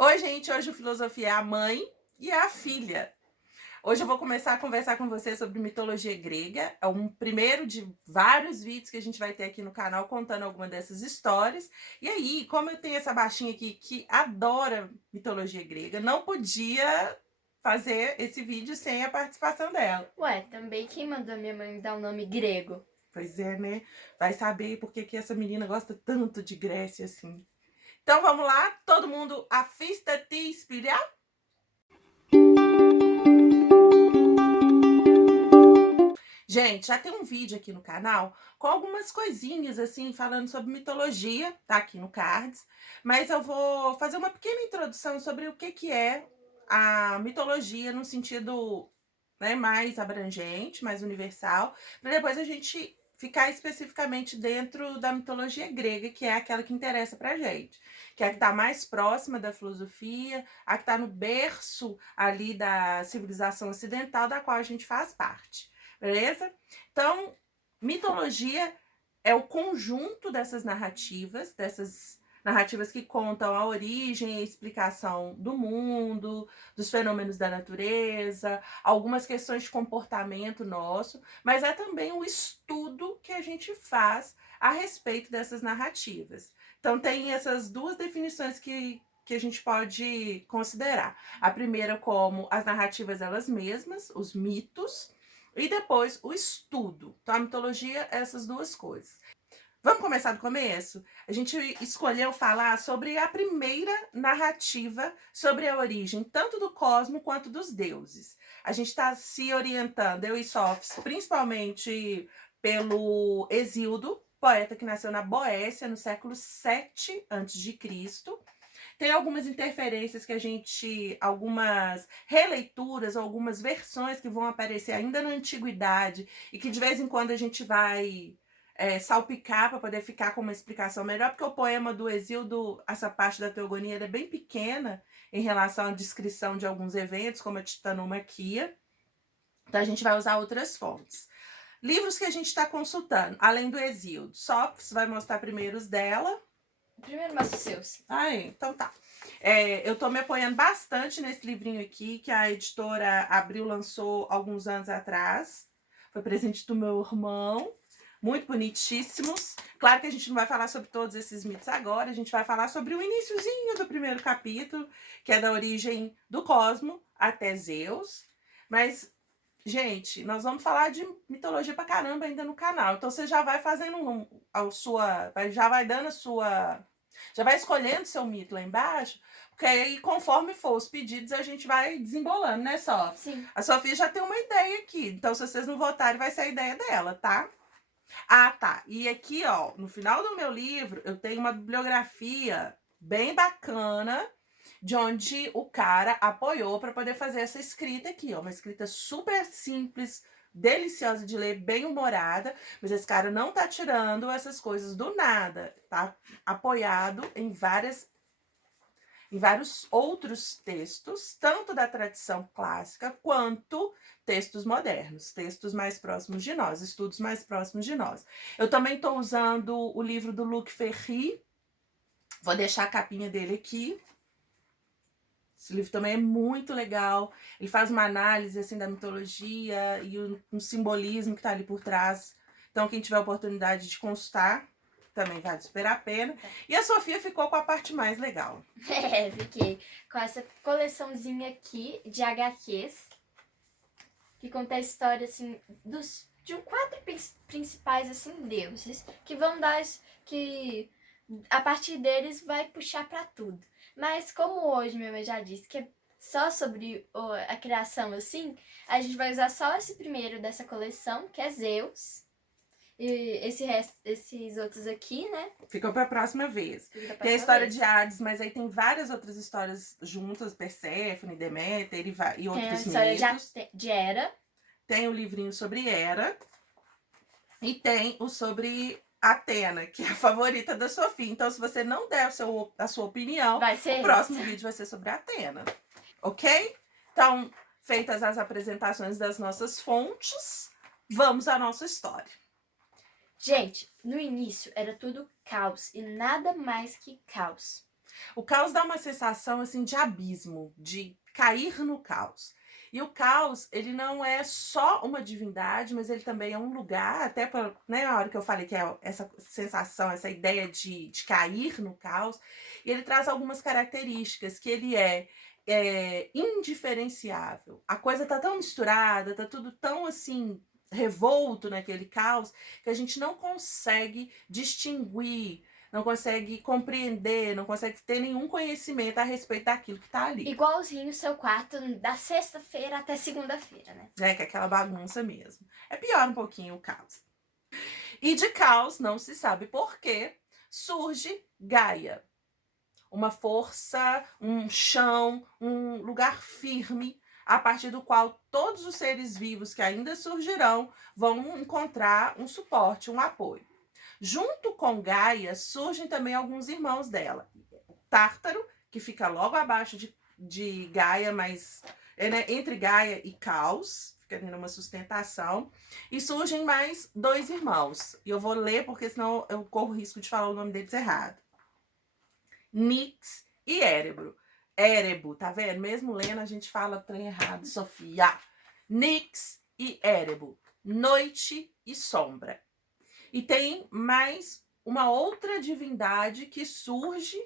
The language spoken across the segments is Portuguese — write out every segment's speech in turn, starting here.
Oi, gente, hoje o Filosofia é a mãe e a filha. Hoje eu vou começar a conversar com você sobre mitologia grega. É um primeiro de vários vídeos que a gente vai ter aqui no canal contando alguma dessas histórias. E aí, como eu tenho essa baixinha aqui que adora mitologia grega, não podia fazer esse vídeo sem a participação dela. Ué, também quem mandou minha mãe me dar um nome grego? Pois é, né? Vai saber por que que essa menina gosta tanto de Grécia assim. Então vamos lá, todo mundo afista-te inspirar? Gente, já tem um vídeo aqui no canal com algumas coisinhas assim, falando sobre mitologia, tá aqui no cards, mas eu vou fazer uma pequena introdução sobre o que é a mitologia no sentido, né, mais abrangente, mais universal, para depois a gente ficar especificamente dentro da mitologia grega, que é aquela que interessa pra gente, que é a que está mais próxima da filosofia, a que está no berço ali da civilização ocidental, da qual a gente faz parte. Beleza? Então, mitologia é o conjunto dessas narrativas que contam a origem e a explicação do mundo, dos fenômenos da natureza, algumas questões de comportamento nosso, mas é também o estudo que a gente faz a respeito dessas narrativas. Então, tem essas duas definições que a gente pode considerar. A primeira como as narrativas elas mesmas, os mitos, e depois o estudo. Então, a mitologia é essas duas coisas. Vamos começar do começo? A gente escolheu falar sobre a primeira narrativa sobre a origem, tanto do cosmo quanto dos deuses. A gente está se orientando, eu e Sofs, principalmente pelo Hesíodo, poeta que nasceu na Boécia no século 7 a.C. Tem algumas interferências que a gente, algumas releituras, algumas versões que vão aparecer ainda na antiguidade e que de vez em quando a gente vai salpicar para poder ficar com uma explicação melhor, porque o poema do Hesíodo, essa parte da teogonia, é bem pequena em relação à descrição de alguns eventos, como a titanomaquia. Então a gente vai usar outras fontes. Livros que a gente está consultando, além do Hesíodo. Sófocles vai mostrar primeiro os dela. Primeiro mostra os seus. Ah, então tá. Eu tô me apoiando bastante nesse livrinho aqui, que a editora Abril lançou alguns anos atrás. Foi presente do meu irmão. Muito bonitíssimos. Claro que a gente não vai falar sobre todos esses mitos agora, a gente vai falar sobre o iniciozinho do primeiro capítulo, que é da origem do cosmo até Zeus. Mas, gente, nós vamos falar de mitologia pra caramba ainda no canal. Então você já vai fazendo a sua. Já vai dando a sua. Já vai escolhendo seu mito lá embaixo, porque aí, conforme for os pedidos, a gente vai desembolando, né, Sofia? Sim. A Sofia já tem uma ideia aqui, então se vocês não votarem, vai ser a ideia dela, tá? Ah, tá. E aqui, ó, no final do meu livro, eu tenho uma bibliografia bem bacana de onde o cara apoiou para poder fazer essa escrita aqui, ó, uma escrita super simples, deliciosa de ler, bem humorada, mas esse cara não tá tirando essas coisas do nada, tá apoiado em vários outros textos, tanto da tradição clássica quanto textos modernos, textos mais próximos de nós, estudos mais próximos de nós. Eu também estou usando o livro do Luc Ferry, vou deixar a capinha dele aqui. Esse livro também é muito legal. Ele faz uma análise assim da mitologia e um simbolismo que está ali por trás. Então, quem tiver a oportunidade de consultar, também vale super a pena. E a Sofia ficou com a parte mais legal. Fiquei com essa coleçãozinha aqui de HQs, que conta a história, assim, de quatro principais, assim, deuses, que vão dar, que a partir deles vai puxar pra tudo. Mas como hoje minha mãe já disse que é só sobre a criação, assim, a gente vai usar só esse primeiro dessa coleção, que é Zeus. E esses outros aqui, né? Ficou para a próxima vez. Fica pra Tem a próxima história vez. de Hades, mas aí tem várias outras histórias juntas, Perséfone, Deméter e Tem a outros história mitos. de Hera. Tem o livrinho sobre Hera. E tem o sobre Atena, que é a favorita da Sofia. Então, se você não der a sua opinião, Vai o ser próximo esse. vídeo vai ser sobre Atena. Ok? Então, feitas as apresentações das nossas fontes, vamos à nossa história. Gente, no início era tudo caos e nada mais que caos. O caos dá uma sensação, assim, de abismo, de cair no caos. E o caos, ele não é só uma divindade, mas ele também é um lugar, até pra, né, a hora que eu falei que é essa sensação, essa ideia de cair no caos, e ele traz algumas características, que ele é indiferenciável. A coisa tá tão misturada, tá tudo tão, assim, revolto naquele caos, que a gente não consegue distinguir, não consegue compreender, não consegue ter nenhum conhecimento a respeito daquilo que está ali, Igualzinho o seu quarto da sexta-feira até segunda-feira, né? né? Que é aquela bagunça mesmo. É pior um pouquinho o caos. E de caos, não se sabe por quê, surge Gaia. Uma força, um chão, um lugar firme, a partir do qual todos os seres vivos que ainda surgirão vão encontrar um suporte, um apoio. Junto com Gaia, surgem também alguns irmãos dela. Tártaro, que fica logo abaixo de Gaia, mas né, entre Gaia e Caos, fica ali numa sustentação. E surgem mais dois irmãos. E eu vou ler, porque senão eu corro o risco de falar o nome deles errado. Nix e Érebo. Érebo, tá vendo? Mesmo lendo, a gente fala trem errado, Sofia. Nix e Érebo. Noite e sombra. E tem mais uma outra divindade que surge,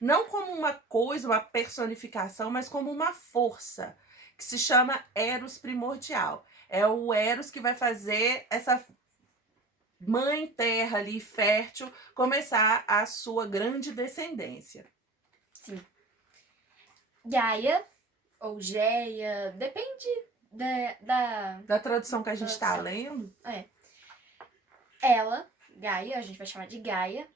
não como uma coisa, uma personificação, mas como uma força, que se chama Eros primordial. É o Eros que vai fazer essa mãe terra ali, fértil, começar a sua grande descendência. Sim. Gaia, ou Geia, depende Da tradução que a gente está tradução. lendo. Ela, Gaia, a gente vai chamar de Gaia.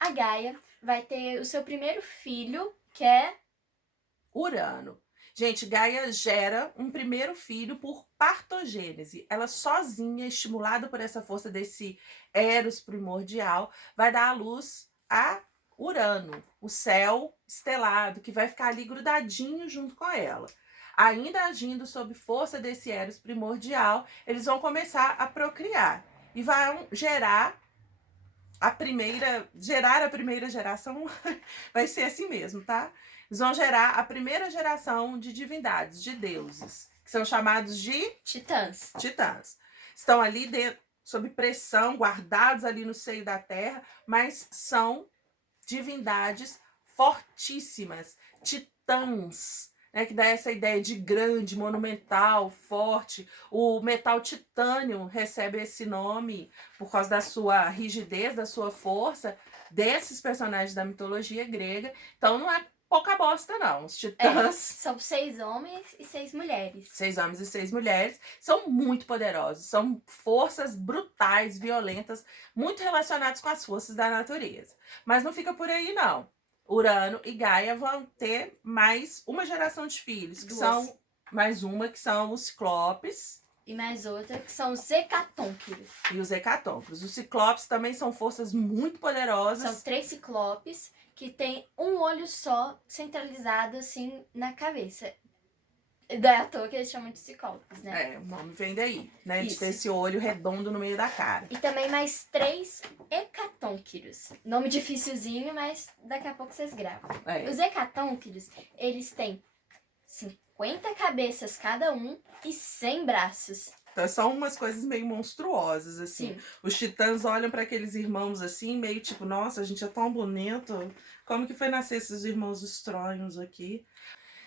A Gaia vai ter o seu primeiro filho, que é Urano. Gente, Gaia gera um primeiro filho por partogênese. Ela sozinha, estimulada por essa força desse Eros primordial, vai dar à luz a Urano, o céu estelado, que vai ficar ali grudadinho junto com ela. Ainda agindo sob força desse Eros primordial, eles vão começar a procriar e vão gerar a primeira geração. Vai ser assim mesmo, tá? Eles vão gerar a primeira geração de divindades, de deuses, que são chamados de Titãs. titãs. Estão ali dentro, sob pressão, guardados ali no seio da terra, mas são divindades fortíssimas, titãs, né, que dá essa ideia de grande, monumental, forte. O metal titânio recebe esse nome por causa da sua rigidez, da sua força, desses personagens da mitologia grega. Então não é pouca bosta, não. Os titãs. São 6 homens e 6 mulheres. 6 homens e 6 mulheres, são muito poderosos, são forças brutais, violentas, muito relacionadas com as forças da natureza. Mas não fica por aí, não. Urano e Gaia vão ter mais uma geração de filhos, que são mais uma, que são os Ciclopes. E mais outra, que são os Hecatônquiros. E os Hecatônquiros. Os Ciclopes também são forças muito poderosas. São 3 ciclopes que tem um olho só centralizado assim na cabeça. Daí à toa que eles chamam de ciclopes, né? O nome vem daí, né? Isso. De ter esse olho redondo no meio da cara. E também mais 3 hecatônquiros. Nome dificilzinho, mas daqui a pouco vocês gravam. Os hecatônquiros, eles têm 50 cabeças cada um e 100 braços. Então são umas coisas meio monstruosas, assim. Sim. Os titãs olham para aqueles irmãos assim, meio tipo, nossa, a gente é tão bonito. Como que foi nascer esses irmãos estranhos aqui?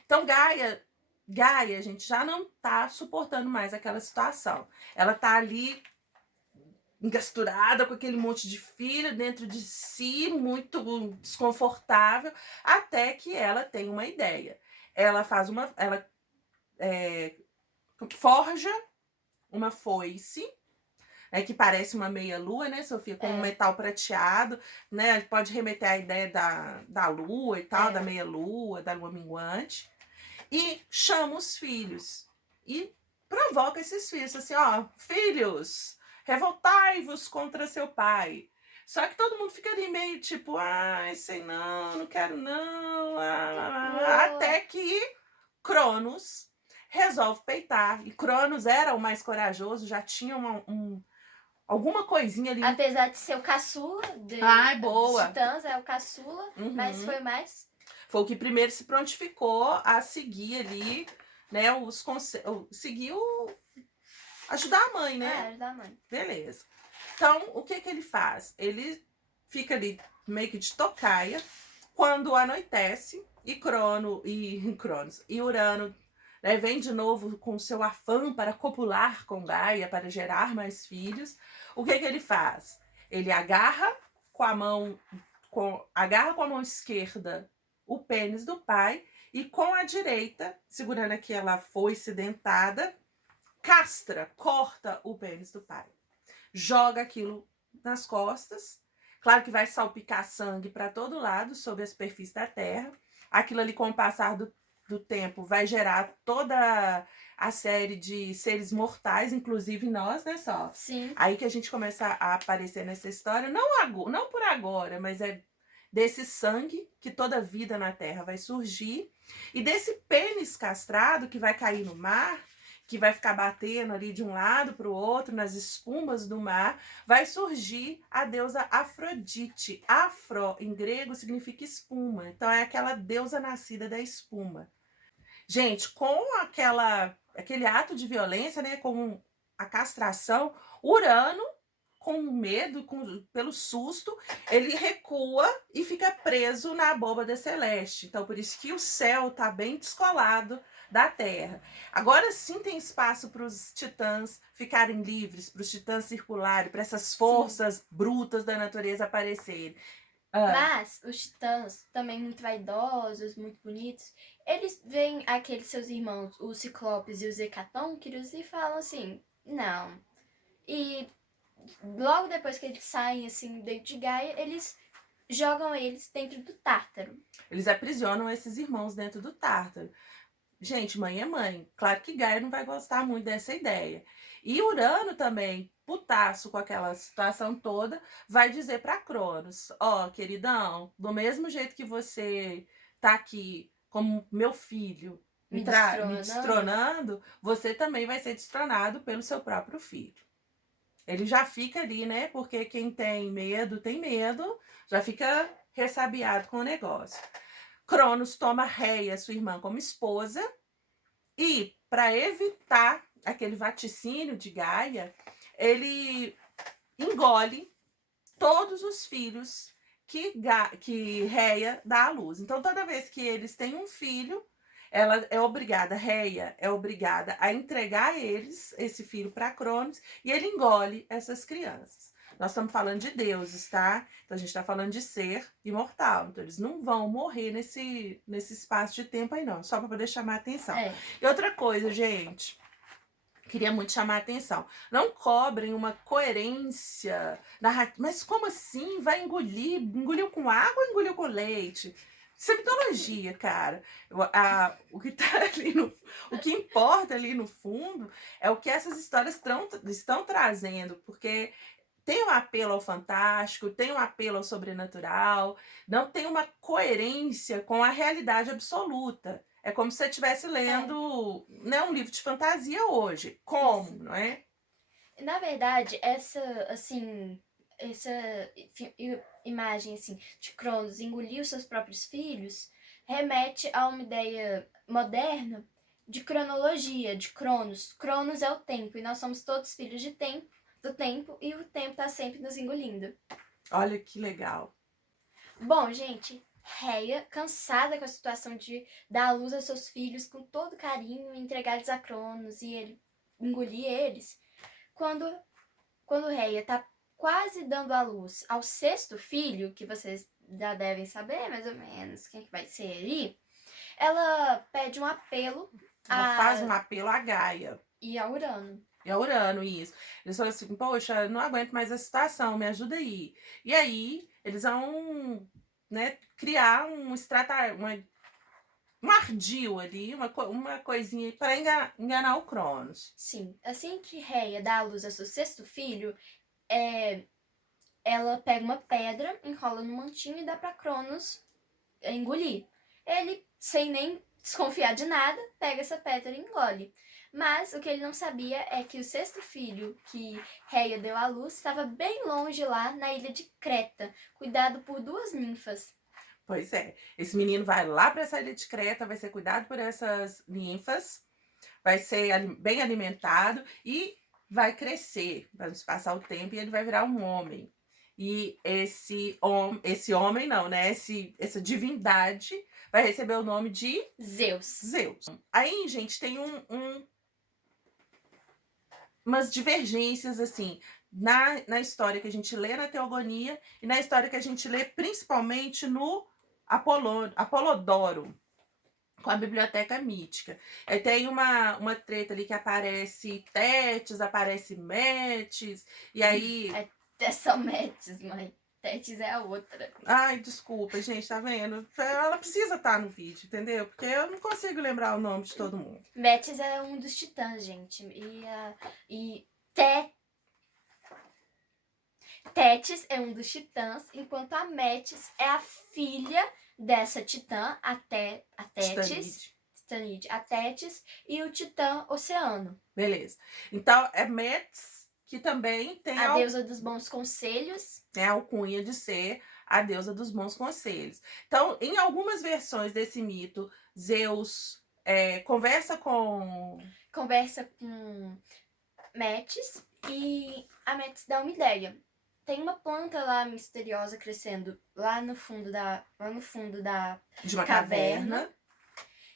Então Gaia, gente, já não tá suportando mais aquela situação. Ela tá ali engasturada com aquele monte de filho dentro de si, muito desconfortável, até que ela tem uma ideia. Ela faz uma... Ela forja uma foice, que parece uma meia-lua, né, Sofia? Com um metal prateado, né? Pode remeter à ideia da lua e tal, da meia-lua, da lua minguante. E chama os filhos. E provoca esses filhos, assim, ó, filhos, revoltai-vos contra seu pai. Só que todo mundo fica ali meio tipo, ai, sei não quero não. Até que Cronos resolve peitar. E Cronos era o mais corajoso, já tinha alguma coisinha ali. Apesar de ser o caçula Ai, dos boa. Titãs, é o caçula, mas Uhum. foi mais. Foi o que primeiro se prontificou a seguir ali, né, os conselhos, seguiu, ajudar a mãe, né? Era da mãe. Beleza. Então, o que que ele faz? Ele fica ali meio que de tocaia. Quando anoitece e Cronos e Urano, né, vem de novo com seu afã para copular com Gaia, para gerar mais filhos, o que que ele faz? Ele agarra com a mão agarra com a mão esquerda o pênis do pai e com a direita, segurando aquela foice dentada, castra, corta o pênis do pai. Joga aquilo nas costas. Claro que vai salpicar sangue para todo lado sobre a superfície da Terra. Aquilo ali, com o passar do tempo, vai gerar toda a série de seres mortais, inclusive nós, né, só? Sim. Aí que a gente começa a aparecer nessa história, não por agora, mas é desse sangue que toda vida na Terra vai surgir, e desse pênis castrado que vai cair no mar, que vai ficar batendo ali de um lado para o outro, nas espumas do mar, vai surgir a deusa Afrodite. Afro, em grego, significa espuma. Então, é aquela deusa nascida da espuma. Gente, com aquele ato de violência, né, com a castração, Urano, com medo, pelo susto, ele recua e fica preso na abóbada celeste. Então, por isso que o céu está bem descolado da Terra. Agora sim tem espaço para os titãs ficarem livres, para os titãs circularem, para essas forças brutas da natureza aparecerem. Mas os titãs, também muito vaidosos, muito bonitos, eles veem aqueles seus irmãos, os Ciclopes e os Hecatônquiros, e falam assim, não. E logo depois que eles saem, assim, dentro de Gaia, eles jogam eles dentro do Tártaro. Eles aprisionam esses irmãos dentro do Tártaro. Gente, mãe é mãe. Claro que Gaia não vai gostar muito dessa ideia. E Urano também, putaço com aquela situação toda, vai dizer para Cronos: ó, queridão, do mesmo jeito que você tá aqui como meu filho me destronando, você também vai ser destronado pelo seu próprio filho. Ele já fica ali, né? Porque quem tem medo, já fica ressabiado com o negócio. Cronos toma Reia, sua irmã, como esposa, e para evitar aquele vaticínio de Gaia, ele engole todos os filhos que Reia dá à luz. Então, toda vez que eles têm um filho, ela é obrigada, Reia é obrigada a entregar esse filho para Cronos, e ele engole essas crianças. Nós estamos falando de deuses, tá? Então a gente está falando de ser imortal. Então eles não vão morrer nesse espaço de tempo aí, não. Só para poder chamar a atenção. E outra coisa, gente. Queria muito chamar a atenção. Não cobrem uma coerência narrativa. Mas como assim? Vai engolir? Engoliu com água ou engoliu com leite? Isso é mitologia, cara. O que tá ali o que importa ali no fundo é o que essas histórias estão trazendo, porque tem um apelo ao fantástico, tem um apelo ao sobrenatural, não tem uma coerência com a realidade absoluta. É como se você estivesse lendo né, um livro de fantasia hoje. Como, não é? Na verdade, essa imagem, assim, de Cronos engolir os seus próprios filhos remete a uma ideia moderna de cronologia, de Cronos. Cronos é o tempo, e nós somos todos filhos do tempo, e o tempo tá sempre nos engolindo. Olha que legal. Bom, gente, Reia, cansada com a situação de dar à luz aos seus filhos com todo carinho e entregar-lhes a Cronos e ele engolir eles, quando Reia tá quase dando à luz ao sexto filho, que vocês já devem saber mais ou menos quem que vai ser ali, ela pede um apelo. Ela faz um apelo a Gaia. E a Urano. E a Urano, isso. Eles falam assim, poxa, não aguento mais a situação, me ajuda aí. E aí, eles vão, né, criar um ardil ali, uma coisinha para enganar o Cronos. Sim, assim que Reia dá à luz ao seu sexto filho, ela pega uma pedra, enrola no mantinho e dá para Cronos engolir. Ele, sem nem desconfiar de nada, pega essa pedra e engole. Mas o que ele não sabia é que o sexto filho que Reia deu à luz estava bem longe lá na ilha de Creta, cuidado por duas ninfas. Pois é. Esse menino vai lá para essa ilha de Creta, vai ser cuidado por essas ninfas, vai ser bem alimentado e vai crescer, vai passar o tempo e ele vai virar um homem. E esse homem não, né? Essa divindade vai receber o nome de Zeus. Zeus. Aí, gente, tem umas divergências, assim, na história que a gente lê na Teogonia e na história que a gente lê principalmente no Apolodoro, com a biblioteca mítica. Aí tem uma treta ali que aparece Tétis, aparece Metis, e aí. É só Metis, mãe. Tétis é a outra. Ai, desculpa, gente, tá vendo? Ela precisa estar no vídeo, entendeu? Porque eu não consigo lembrar o nome de todo mundo. Metis é um dos titãs, gente. Tétis é um dos titãs, enquanto a Metis é a filha dessa titã, a Tétis. Titanide, a Tétis e o titã Oceano. Beleza. Então, é Metis, que também tem a deusa dos bons conselhos. Tem a alcunha de ser a deusa dos bons conselhos. Então, em algumas versões desse mito, Zeus conversa com Metis e a Metis dá uma ideia. Tem uma planta lá misteriosa crescendo lá no fundo da de uma caverna.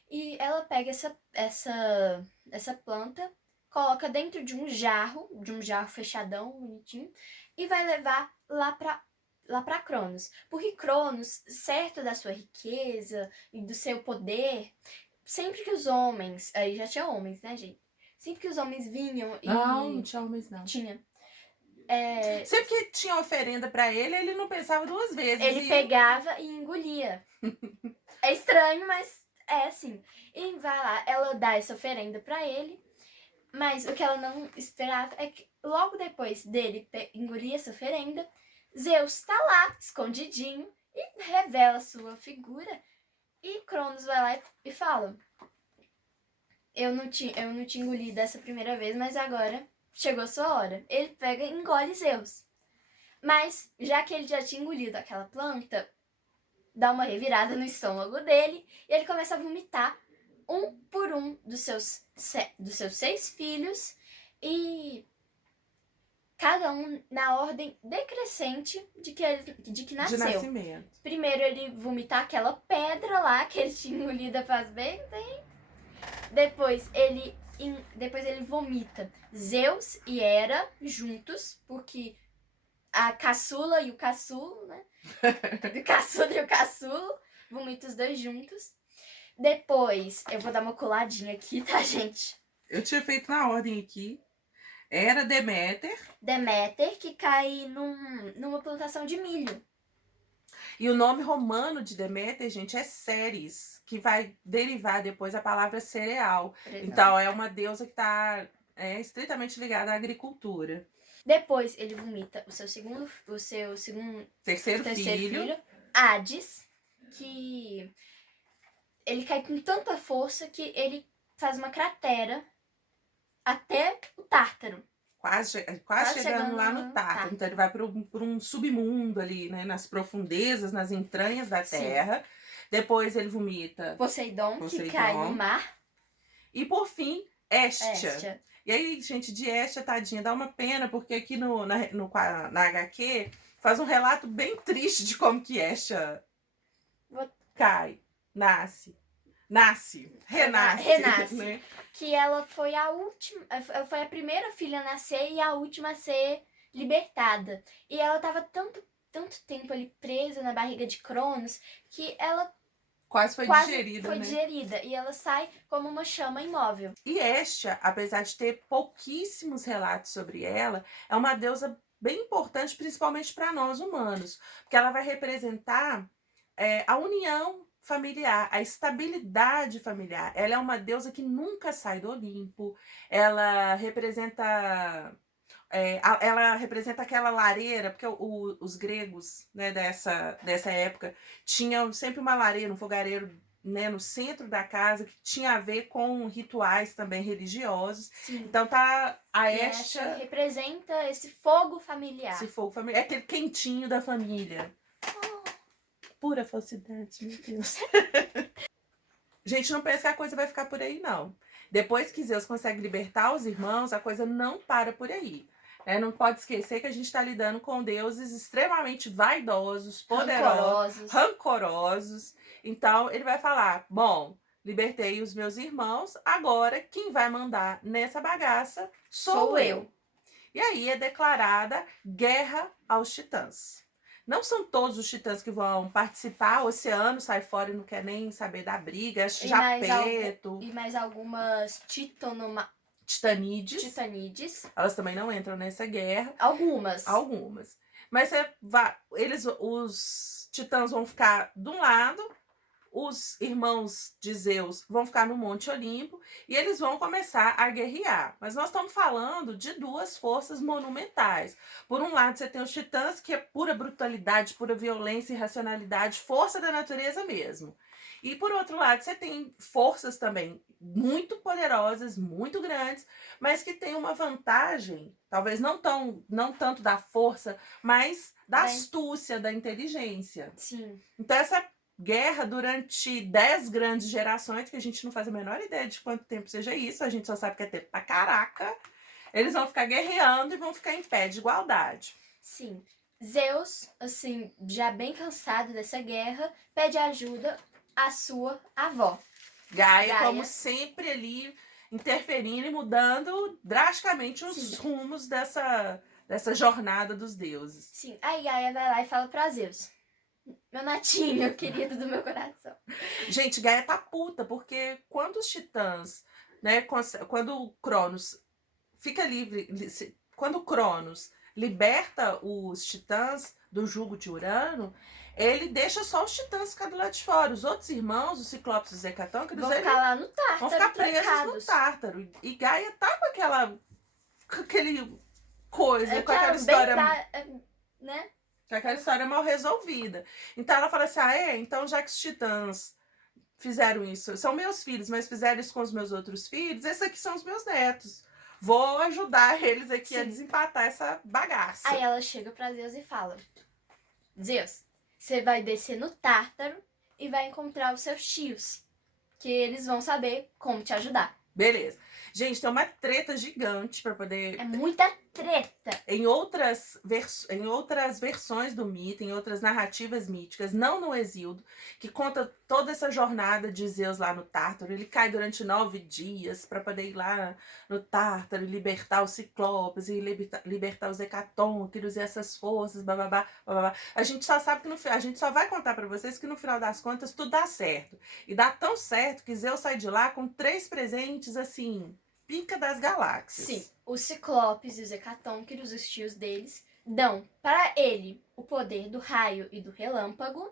E ela pega essa planta, coloca dentro de um jarro fechadão, bonitinho, e vai levar lá pra Cronos. Porque Cronos, certo da sua riqueza e do seu poder, sempre que os homens... Aí já tinha homens, né, gente? Sempre que os homens vinham e... Não tinha homens, não. Tinha. Sempre que tinha oferenda pra ele não pensava duas vezes. Ele pegava e engolia. É estranho, mas é assim. E vai lá, ela dá essa oferenda pra ele, mas o que ela não esperava é que logo depois dele engolir essa oferenda, Zeus tá lá, escondidinho, e revela sua figura. E Cronos vai lá e fala: eu não te engoli dessa primeira vez, mas agora chegou a sua hora. Ele pega e engole Zeus. Mas, já que ele já tinha engolido aquela planta, dá uma revirada no estômago dele e ele começa a vomitar um por um dos seus 6 filhos, e cada um na ordem decrescente de que nasceu. De nascimento. Primeiro ele vomita aquela pedra lá que ele tinha engolido faz bem tempo. Depois ele vomita Zeus e Hera juntos, porque a caçula e o caçulo, né? O caçula e o caçulo, vomita os dois juntos. Depois, eu vou dar uma coladinha aqui, tá, gente? Eu tinha feito na ordem aqui. Era Deméter. Deméter, que cai numa plantação de milho. E o nome romano de Deméter, gente, é Ceres, que vai derivar depois a palavra cereal. Então, é uma deusa que está estritamente ligada à agricultura. Depois, ele vomita o seu terceiro filho, Hades, que ele cai com tanta força que ele faz uma cratera até o Tártaro. Quase chegando lá no Tártaro. Então ele vai por um submundo ali, né? Nas profundezas, nas entranhas da terra. Sim. Depois ele vomita Poseidon, que cai no mar. E por fim, Hestia. E aí, gente, de Hestia, tadinha, dá uma pena, porque aqui na HQ faz um relato bem triste de como que Hestia cai, renasce. Né? Que ela foi a primeira filha a nascer e a última a ser libertada. E ela tava tanto tempo ali presa na barriga de Cronos que ela quase foi digerida, né? Digerida. E ela sai como uma chama imóvel. E Hestia, apesar de ter pouquíssimos relatos sobre ela, é uma deusa bem importante, principalmente para nós humanos. Porque ela vai representar a união familiar, a estabilidade familiar. Ela é uma deusa que nunca sai do Olimpo. Ela representa aquela lareira, porque os gregos, né, dessa época tinham sempre uma lareira, um fogareiro né, no centro da casa, que tinha a ver com rituais também religiosos. Sim. Então tá a E Hestia, essa representa esse fogo familiar. se for família, é aquele quentinho da família. Pura falsidade, meu Deus. Gente, não pensa que a coisa vai ficar por aí, não. Depois que Zeus consegue libertar os irmãos, a coisa não para por aí. Não pode esquecer que a gente está lidando com deuses extremamente vaidosos, poderosos, rancorosos. Então, ele vai falar: bom, libertei os meus irmãos, agora quem vai mandar nessa bagaça sou eu. E aí é declarada guerra aos titãs. Não são todos os titãs que vão participar, o Oceano sai fora e não quer nem saber da briga, Japeto. E mais algumas Titanides. Elas também não entram nessa guerra. Algumas. Mas os titãs vão ficar de um lado, os irmãos de Zeus vão ficar no Monte Olimpo e eles vão começar a guerrear. Mas nós estamos falando de duas forças monumentais. Por um lado, você tem os titãs, que é pura brutalidade, pura violência, irracionalidade, força da natureza mesmo. E por outro lado, você tem forças também muito poderosas, muito grandes, mas que têm uma vantagem, talvez não tanto da força, mas da astúcia, da inteligência. Sim. Então essa guerra durante 10 grandes gerações, que a gente não faz a menor ideia de quanto tempo seja isso, a gente só sabe que é tempo pra caraca, eles vão ficar guerreando e vão ficar em pé de igualdade. Sim. Zeus, assim, já bem cansado dessa guerra, pede ajuda à sua avó. Gaia, como sempre, ali interferindo e mudando drasticamente os Sim. rumos dessa jornada dos deuses. Sim, aí Gaia vai lá e fala pra Zeus: meu netinho, querido do meu coração. Gente, Gaia tá puta, porque quando os titãs, né, quando o Cronos fica livre, quando o Cronos liberta os titãs do jugo de Urano, ele deixa só os titãs ficar do lado de fora. Os outros irmãos, os Ciclopes e os Hecatônquidos, vão ficar lá no Tártaro, vão ficar presos no Tártaro. E Gaia tá com aquele coisa, com aquela história, né? Com aquela história mal resolvida. Então ela fala assim: então já que os titãs fizeram isso, são meus filhos, mas fizeram isso com os meus outros filhos, esses aqui são os meus netos. Vou ajudar eles aqui a desempatar essa bagaça. Aí ela chega pra Zeus e fala: Zeus, você vai descer no Tártaro e vai encontrar os seus tios, que eles vão saber como te ajudar. Beleza. Gente, tem uma treta gigante pra poder... É muita treta. Em outras versões do mito, em outras narrativas míticas, não no Exíodo, que conta toda essa jornada de Zeus lá no Tártaro. Ele cai durante 9 dias para poder ir lá no Tártaro e libertar os Ciclopes e libertar os Hecatônquiros e essas forças, bababá, bababá. A gente só sabe que a gente só vai contar para vocês que no final das contas tudo dá certo. E dá tão certo que Zeus sai de lá com 3 presentes assim, pica das galáxias. Sim, os Ciclopes e os Hecatônquiros, os tios deles, dão para ele o poder do raio e do relâmpago,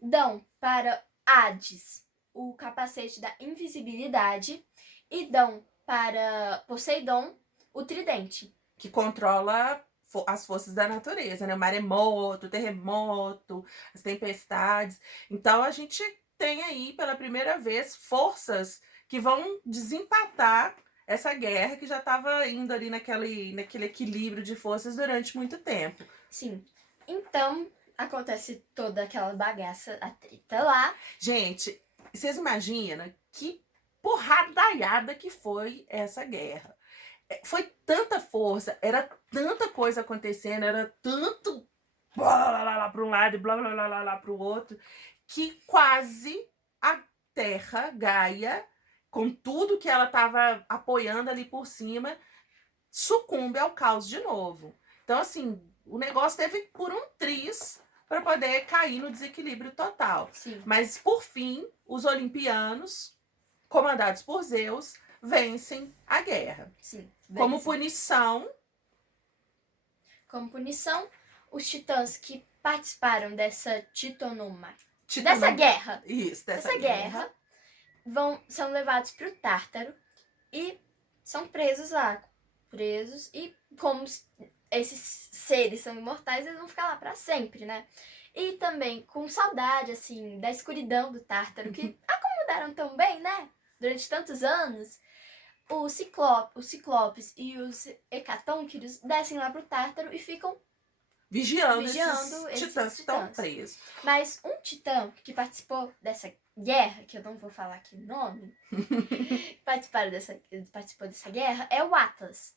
dão para Hades o capacete da invisibilidade e dão para Poseidon o tridente, que controla as forças da natureza, né? O maremoto, o terremoto, as tempestades. Então a gente tem aí pela primeira vez forças que vão desempatar essa guerra que já estava indo ali naquele equilíbrio de forças durante muito tempo. Sim. Então, acontece toda aquela bagaça, a treta lá. Gente, vocês imaginam que porradaiada que foi essa guerra? Foi tanta força, era tanta coisa acontecendo, era tanto blá blá blá para um lado e blá blá blá blá para o outro, que quase a Terra, Gaia, com tudo que ela estava apoiando ali por cima, sucumbe ao caos de novo. Então, assim, o negócio teve por um triz para poder cair no desequilíbrio total. Sim. Mas, por fim, os olimpianos, comandados por Zeus, vencem a guerra. Sim. Como punição, os titãs que participaram dessa dessa guerra. Isso, dessa guerra são levados para o Tártaro e são presos lá. E como esses seres são imortais, eles vão ficar lá para sempre, né? E também com saudade, assim, da escuridão do Tártaro, que acomodaram tão bem, né? Durante tantos anos, os Ciclopes e os Hecatônquiros descem lá pro Tártaro e ficam Vigiando vigiando esses esses titãs que estão titãs. presos. Mas um titã que participou dessa guerra, que eu não vou falar aqui o nome, participou dessa guerra, é o Atlas.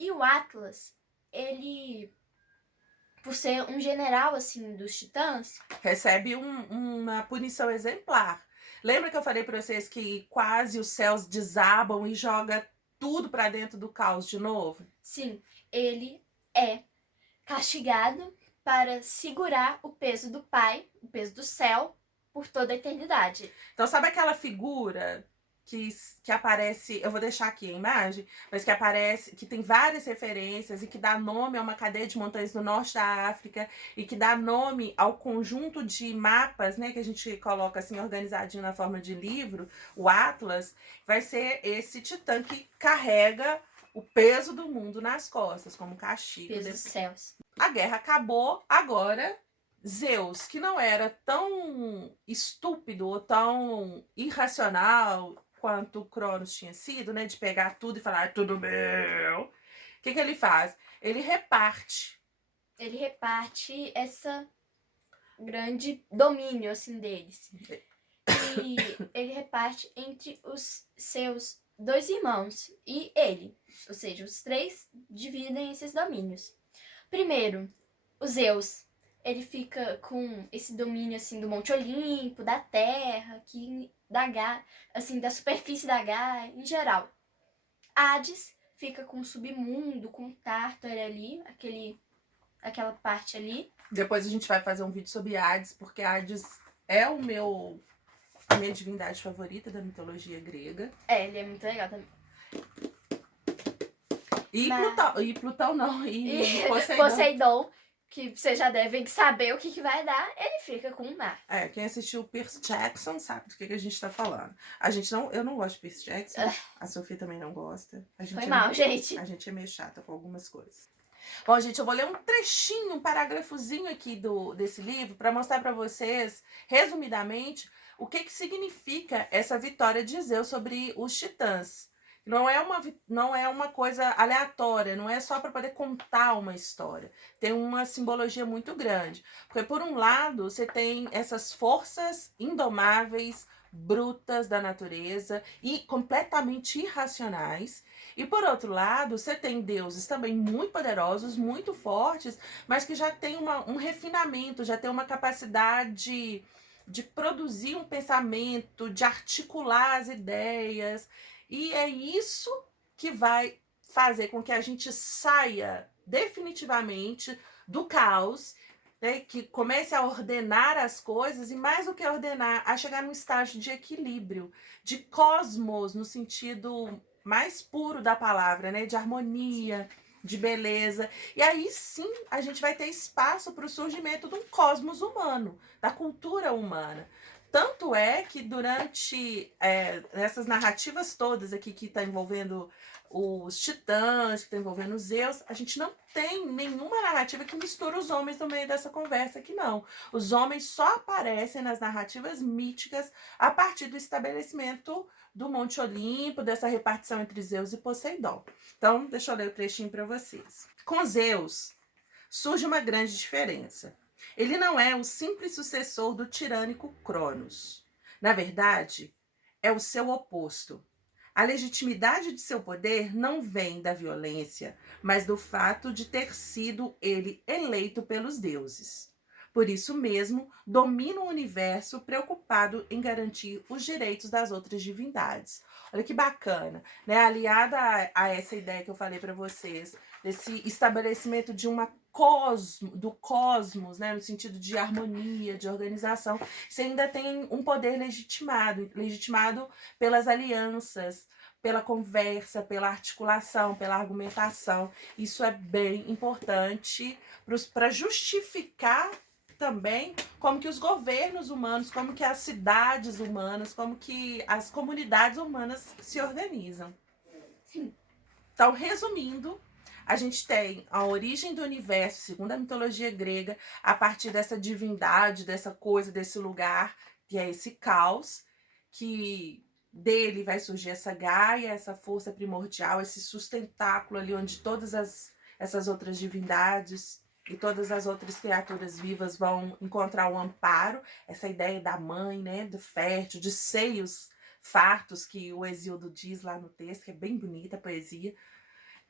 E o Atlas, ele, por ser um general, assim, dos titãs, Recebe uma punição exemplar. Lembra que eu falei para vocês que quase os céus desabam e joga tudo para dentro do caos de novo? sim, ele é castigado para segurar o peso do Pai, o peso do céu, por toda a eternidade. Então, sabe aquela figura que aparece, eu vou deixar aqui a imagem, mas que aparece, que tem várias referências e que dá nome a uma cadeia de montanhas no norte da África e que dá nome ao conjunto de mapas, né, que a gente coloca assim organizadinho na forma de livro, o Atlas, vai ser esse titã que carrega o peso do mundo nas costas, como castigo. Peso dos céus. A guerra acabou, agora Zeus, que não era tão estúpido ou tão irracional quanto Cronos tinha sido, né? De pegar tudo e falar, tudo meu. O que ele faz? Ele reparte. Ele reparte essa grande domínio, assim, deles. E ele reparte entre os seus 2 irmãos e ele. Ou seja, os 3 dividem esses domínios. Primeiro, o Zeus. Ele fica com esse domínio, assim, do Monte Olimpo, da Terra, assim, da superfície da Gaia, em geral. Hades fica com o submundo, com o Tártaro ali, aquela parte ali. Depois a gente vai fazer um vídeo sobre Hades, porque Hades é a minha divindade favorita da mitologia grega. Ele é muito legal também. E Plutão não, e Poseidon. Poseidon, que vocês já devem saber o que vai dar, ele fica com o mar. Quem assistiu o Percy Jackson sabe do que a gente tá falando. Eu não gosto de Percy Jackson, a Sofia também não gosta. Foi mal, gente. A gente é meio chata com algumas coisas. Bom, gente, eu vou ler um trechinho, um parágrafozinho aqui desse livro para mostrar para vocês, resumidamente, o que significa essa vitória de Zeus sobre os titãs. Não é uma coisa aleatória, não é só para poder contar uma história. Tem uma simbologia muito grande. Porque, por um lado, você tem essas forças indomáveis, brutas da natureza e completamente irracionais. E, por outro lado, você tem deuses também muito poderosos, muito fortes, mas que já tem um refinamento, já tem uma capacidade de produzir um pensamento, de articular as ideias. E é isso que vai fazer com que a gente saia definitivamente do caos, né, que comece a ordenar as coisas e, mais do que ordenar, a chegar num estágio de equilíbrio, de cosmos, no sentido mais puro da palavra, né, de harmonia, de beleza. E aí sim a gente vai ter espaço para o surgimento de um cosmos humano, da cultura humana. Tanto é que durante essas narrativas todas aqui que está envolvendo os titãs, que está envolvendo os Zeus, a gente não tem nenhuma narrativa que mistura os homens no meio dessa conversa aqui, não. Os homens só aparecem nas narrativas míticas a partir do estabelecimento do Monte Olimpo, dessa repartição entre Zeus e Poseidon. Então, deixa eu ler o trechinho para vocês. Com Zeus, surge uma grande diferença. Ele não é o simples sucessor do tirânico Cronos. Na verdade, é o seu oposto. A legitimidade de seu poder não vem da violência, mas do fato de ter sido ele eleito pelos deuses. Por isso mesmo, domina o universo preocupado em garantir os direitos das outras divindades. Olha que bacana, né? Aliada a essa ideia que eu falei para vocês, desse estabelecimento de do cosmos, né, no sentido de harmonia, de organização, você ainda tem um poder legitimado pelas alianças, pela conversa, pela articulação, pela argumentação. Isso é bem importante para justificar também como que os governos humanos, como que as cidades humanas, como que as comunidades humanas se organizam. Sim. Então, resumindo, A gente tem a origem do universo, segundo a mitologia grega, a partir dessa divindade, dessa coisa, desse lugar, que é esse caos, que dele vai surgir essa Gaia, essa força primordial, esse sustentáculo ali onde essas outras divindades e todas as outras criaturas vivas vão encontrar o amparo, essa ideia da mãe, né, do fértil, de seios fartos, que o Hesíodo diz lá no texto, que é bem bonita a poesia.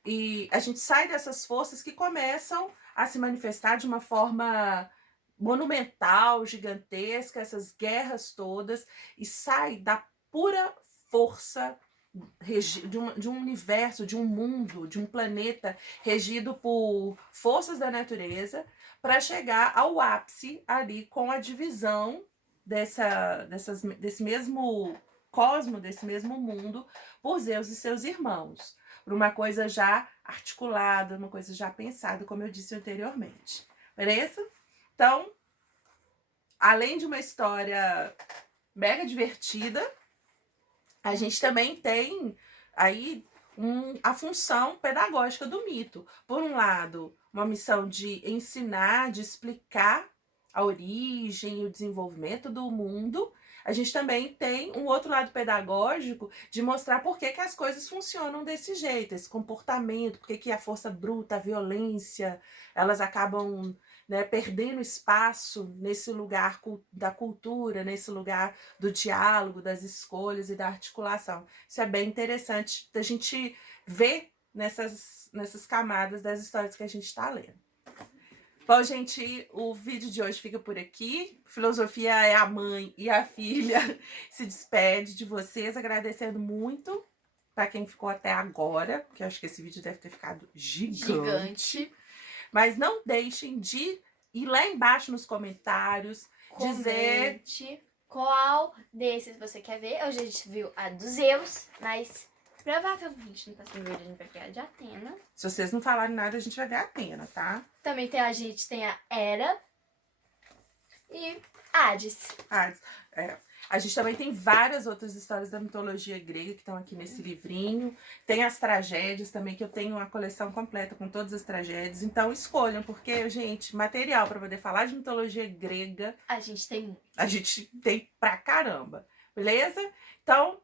E a gente sai dessas forças que começam a se manifestar de uma forma monumental, gigantesca, essas guerras todas, e sai da pura força de um universo, de um mundo, de um planeta regido por forças da natureza, para chegar ao ápice ali com a divisão desse mesmo cosmo, desse mesmo mundo, por Zeus e seus irmãos, por uma coisa já articulada, uma coisa já pensada, como eu disse anteriormente. Beleza? Então, além de uma história mega divertida, a gente também tem aí a função pedagógica do mito. Por um lado, uma missão de ensinar, de explicar a origem e o desenvolvimento do mundo. A gente também tem um outro lado pedagógico de mostrar por que as coisas funcionam desse jeito, esse comportamento, por que a força bruta, a violência, elas acabam, né, perdendo espaço nesse lugar da cultura, nesse lugar do diálogo, das escolhas e da articulação. Isso é bem interessante da gente ver nessas camadas das histórias que a gente está lendo. Bom, gente, o vídeo de hoje fica por aqui. Filosofia é a mãe e a filha se despede de vocês, agradecendo muito para quem ficou até agora, porque eu acho que esse vídeo deve ter ficado gigante. Mas não deixem de ir lá embaixo nos comentários, dizer qual desses você quer ver. Hoje a gente viu a dos Zeus, mas provavelmente no próximo vídeo a gente vai ver a de Atena. Se vocês não falarem nada, a gente vai ver a Atena, tá? Também tem a Hera e Hades. Hades, é. A gente também tem várias outras histórias da mitologia grega que estão aqui nesse livrinho. Tem as tragédias também, que eu tenho uma coleção completa com todas as tragédias. Então escolham, porque, gente, material para poder falar de mitologia grega... A gente tem muito. A gente tem pra caramba, beleza? Então,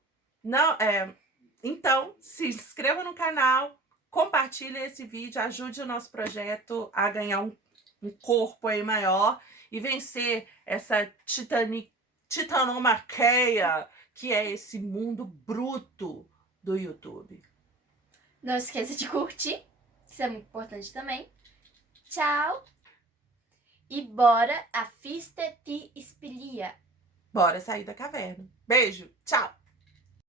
então se inscreva no canal, compartilhe esse vídeo, ajude o nosso projeto a ganhar um corpo aí maior e vencer essa titanomaqueia, que é esse mundo bruto do YouTube. Não esqueça de curtir, isso é muito importante também. Tchau! E bora a Fiste ti Spilia. Bora sair da caverna. Beijo, tchau!